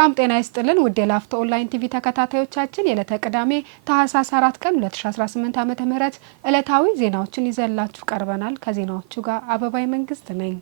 ሰላም ጤና ይስጥልን ውድ የላፍቶ ኦንላይን ቲቪ ተከታታዮቻችን የዕለተ ቅዳሜ ታህሳስ 4 ቀን 2018 ዓመተ ምህረት ዕለታዊ ዜናዎችን ይዘላችሁ ቀርበናል። ከዜናዎቹ ጋር አበባይ መንግስት ነኝ።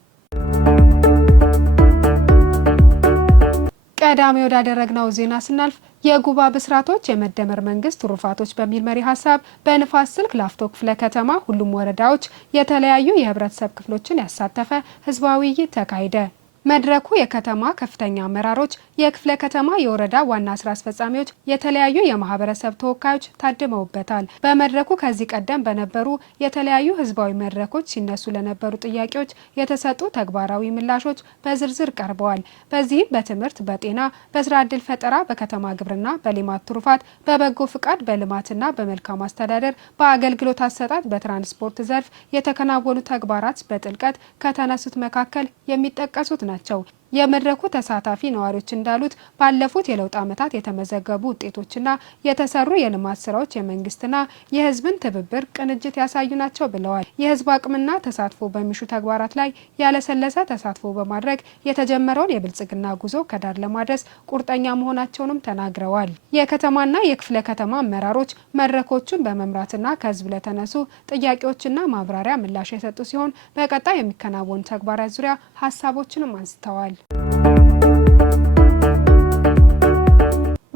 ቀዳሚ ወዳደረግነው ዜና ስናልፍ የጉባ ብስራቶች የመደመር መንግስት ትሩፋቶች በሚል መሪ ሀሳብ በንፋስ ስልክ ላፍቶ ክፍለ ከተማ ሁሉም ወረዳዎች የተለያዩ የህብረተሰብ ክፍሎችን ያሳተፈ ህዝባዊ ውይይት ተካሄደ። መድረኩ የከተማ ከፍተኛ አመራሮች፣ የክፍለ ከተማ የወረዳ ዋና ስራ አስፈጻሚዎች፣ የተለያዩ የማህበረሰብ ተወካዮች ታድመውበታል። በመድረኩ ከዚህ ቀደም በነበሩ የተለያዩ ህዝባዊ መድረኮች ሲነሱ ለነበሩ ጥያቄዎች የተሰጡ ተግባራዊ ምላሾች በዝርዝር ቀርበዋል። በዚህም በትምህርት፣ በጤና፣ በስራ ዕድል ፈጠራ፣ በከተማ ግብርና፣ በሌማት ትሩፋት፣ በበጎ ፍቃድ፣ በልማትና በመልካም አስተዳደር፣ በአገልግሎት አሰጣጥ፣ በትራንስፖርት ዘርፍ የተከናወኑ ተግባራት በጥልቀት ከተነሱት መካከል የሚጠቀሱት ናቸው። የመድረኩ ተሳታፊ ነዋሪዎች እንዳሉት ባለፉት የለውጥ ዓመታት የተመዘገቡ ውጤቶችና የተሰሩ የልማት ስራዎች የመንግስትና የህዝብን ትብብር ቅንጅት ያሳዩ ናቸው ብለዋል። የህዝብ አቅምና ተሳትፎ በሚሹ ተግባራት ላይ ያለሰለሰ ተሳትፎ በማድረግ የተጀመረውን የብልጽግና ጉዞ ከዳር ለማድረስ ቁርጠኛ መሆናቸውንም ተናግረዋል። የከተማና የክፍለ ከተማ አመራሮች መድረኮቹን በመምራትና ከህዝብ ለተነሱ ጥያቄዎችና ማብራሪያ ምላሽ የሰጡ ሲሆን በቀጣይ የሚከናወኑ ተግባራት ዙሪያ ሀሳቦችንም አንስተዋል።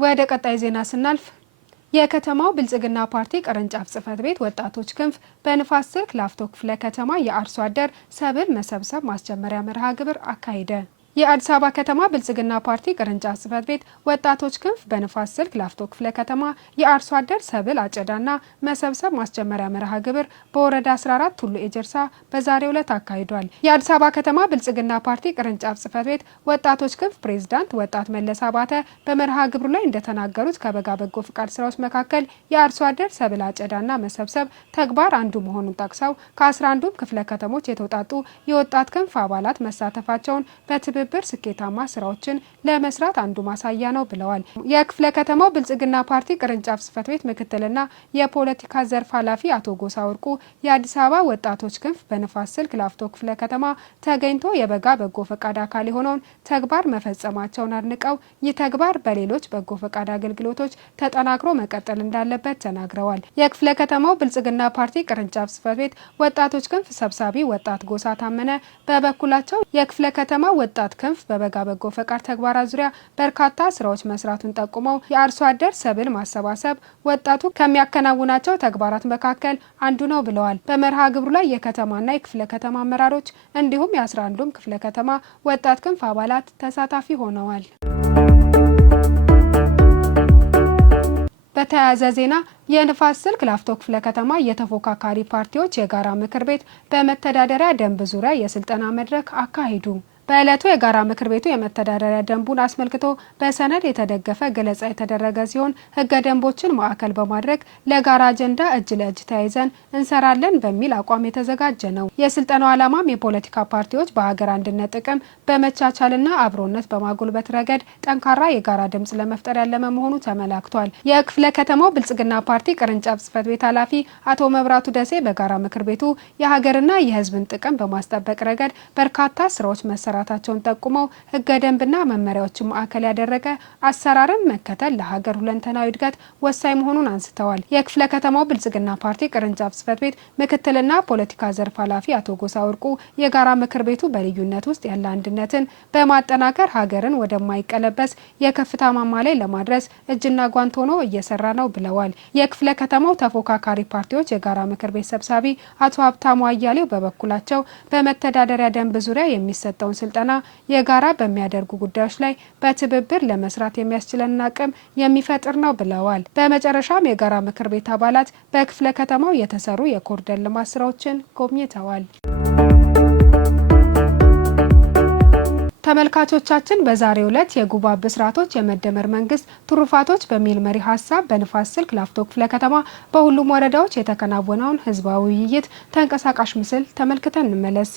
ወደ ቀጣይ ዜና ስናልፍ የከተማው ብልጽግና ፓርቲ ቅርንጫፍ ጽህፈት ቤት ወጣቶች ክንፍ በንፋስ ስልክ ላፍቶ ክፍለ ከተማ የአርሶ አደር ሰብል መሰብሰብ ማስጀመሪያ መርሃ ግብር አካሄደ። የአዲስ አበባ ከተማ ብልጽግና ፓርቲ ቅርንጫፍ ጽህፈት ቤት ወጣቶች ክንፍ በንፋስ ስልክ ላፍቶ ክፍለ ከተማ የአርሶ አደር ሰብል አጨዳና መሰብሰብ ማስጀመሪያ መርሃ ግብር በወረዳ 14 ቱሉ ኤጀርሳ በዛሬው ዕለት አካሂዷል። የአዲስ አበባ ከተማ ብልጽግና ፓርቲ ቅርንጫፍ ጽህፈት ቤት ወጣቶች ክንፍ ፕሬዝዳንት ወጣት መለስ አባተ በመርሃ ግብሩ ላይ እንደተናገሩት ከበጋ በጎ ፍቃድ ስራዎች መካከል የአርሶ አደር ሰብል አጨዳና መሰብሰብ ተግባር አንዱ መሆኑን ጠቅሰው ከ11ዱም ክፍለ ከተሞች የተውጣጡ የወጣት ክንፍ አባላት መሳተፋቸውን በትብብር ስኬታማ ስራዎችን ለመስራት አንዱ ማሳያ ነው ብለዋል። የክፍለ ከተማው ብልጽግና ፓርቲ ቅርንጫፍ ጽህፈት ቤት ምክትልና የፖለቲካ ዘርፍ ኃላፊ አቶ ጎሳ ወርቁ የአዲስ አበባ ወጣቶች ክንፍ በንፋስ ስልክ ላፍቶ ክፍለ ከተማ ተገኝቶ የበጋ በጎ ፈቃድ አካል የሆነውን ተግባር መፈጸማቸውን አድንቀው ይህ ተግባር በሌሎች በጎ ፈቃድ አገልግሎቶች ተጠናክሮ መቀጠል እንዳለበት ተናግረዋል። የክፍለ ከተማው ብልጽግና ፓርቲ ቅርንጫፍ ጽህፈት ቤት ወጣቶች ክንፍ ሰብሳቢ ወጣት ጎሳ ታመነ በበኩላቸው የክፍለ ከተማ ወጣት ክንፍ በበጋ በጎ ፈቃድ ተግባራት ዙሪያ በርካታ ስራዎች መስራቱን ጠቁመው የአርሶ አደር ሰብል ማሰባሰብ ወጣቱ ከሚያከናውናቸው ተግባራት መካከል አንዱ ነው ብለዋል። በመርሃ ግብሩ ላይ የከተማና የክፍለ ከተማ አመራሮች እንዲሁም የ11ዱም ክፍለ ከተማ ወጣት ክንፍ አባላት ተሳታፊ ሆነዋል። በተያያዘ ዜና የንፋስ ስልክ ላፍቶ ክፍለ ከተማ የተፎካካሪ ፓርቲዎች የጋራ ምክር ቤት በመተዳደሪያ ደንብ ዙሪያ የስልጠና መድረክ አካሂዱ። በዕለቱ የጋራ ምክር ቤቱ የመተዳደሪያ ደንቡን አስመልክቶ በሰነድ የተደገፈ ገለጻ የተደረገ ሲሆን ህገ ደንቦችን ማዕከል በማድረግ ለጋራ አጀንዳ እጅ ለእጅ ተያይዘን እንሰራለን በሚል አቋም የተዘጋጀ ነው። የስልጠናው ዓላማም የፖለቲካ ፓርቲዎች በሀገር አንድነት ጥቅም በመቻቻልና አብሮነት በማጎልበት ረገድ ጠንካራ የጋራ ድምጽ ለመፍጠር ያለመ መሆኑ ተመላክቷል። የክፍለ ከተማው ብልጽግና ፓርቲ ቅርንጫፍ ጽህፈት ቤት ኃላፊ አቶ መብራቱ ደሴ በጋራ ምክር ቤቱ የሀገርና የህዝብን ጥቅም በማስጠበቅ ረገድ በርካታ ስራዎች መሰራታቸውን ጠቁመው ህገ ደንብና መመሪያዎችን ማዕከል ያደረገ አሰራርን መከተል ለሀገር ሁለንተናዊ እድገት ወሳኝ መሆኑን አንስተዋል። የክፍለ ከተማው ብልጽግና ፓርቲ ቅርንጫፍ ጽህፈት ቤት ምክትልና ፖለቲካ ዘርፍ ኃላፊ አቶ ጎሳ ወርቁ የጋራ ምክር ቤቱ በልዩነት ውስጥ ያለ አንድነትን በማጠናከር ሀገርን ወደማይቀለበስ የከፍታ ማማ ላይ ለማድረስ እጅና ጓንት ሆኖ እየሰራ ነው ብለዋል። የክፍለ ከተማው ተፎካካሪ ፓርቲዎች የጋራ ምክር ቤት ሰብሳቢ አቶ ሀብታሙ አያሌው በበኩላቸው በመተዳደሪያ ደንብ ዙሪያ የሚሰጠውን ስልጠና የጋራ በሚያደርጉ ጉዳዮች ላይ በትብብር ለመስራት የሚያስችለን አቅም የሚፈጥር ነው ብለዋል። በመጨረሻም የጋራ ምክር ቤት አባላት በክፍለ ከተማው የተሰሩ የኮሪደር ልማት ስራዎችን ጎብኝተዋል። ተመልካቾቻችን በዛሬው ዕለት የጉባ ብስራቶች የመደመር መንግስት ትሩፋቶች በሚል መሪ ሀሳብ በንፋስ ስልክ ላፍቶ ክፍለ ከተማ በሁሉም ወረዳዎች የተከናወነውን ህዝባዊ ውይይት ተንቀሳቃሽ ምስል ተመልክተን እንመለስ።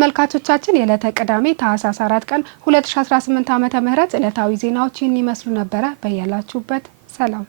ተመልካቾቻችን የዕለተ ቅዳሜ ታህሳስ 4 ቀን 2018 ዓ.ም ዕለታዊ ዜናዎች ይህን ይመስሉ ነበረ። በያላችሁበት ሰላም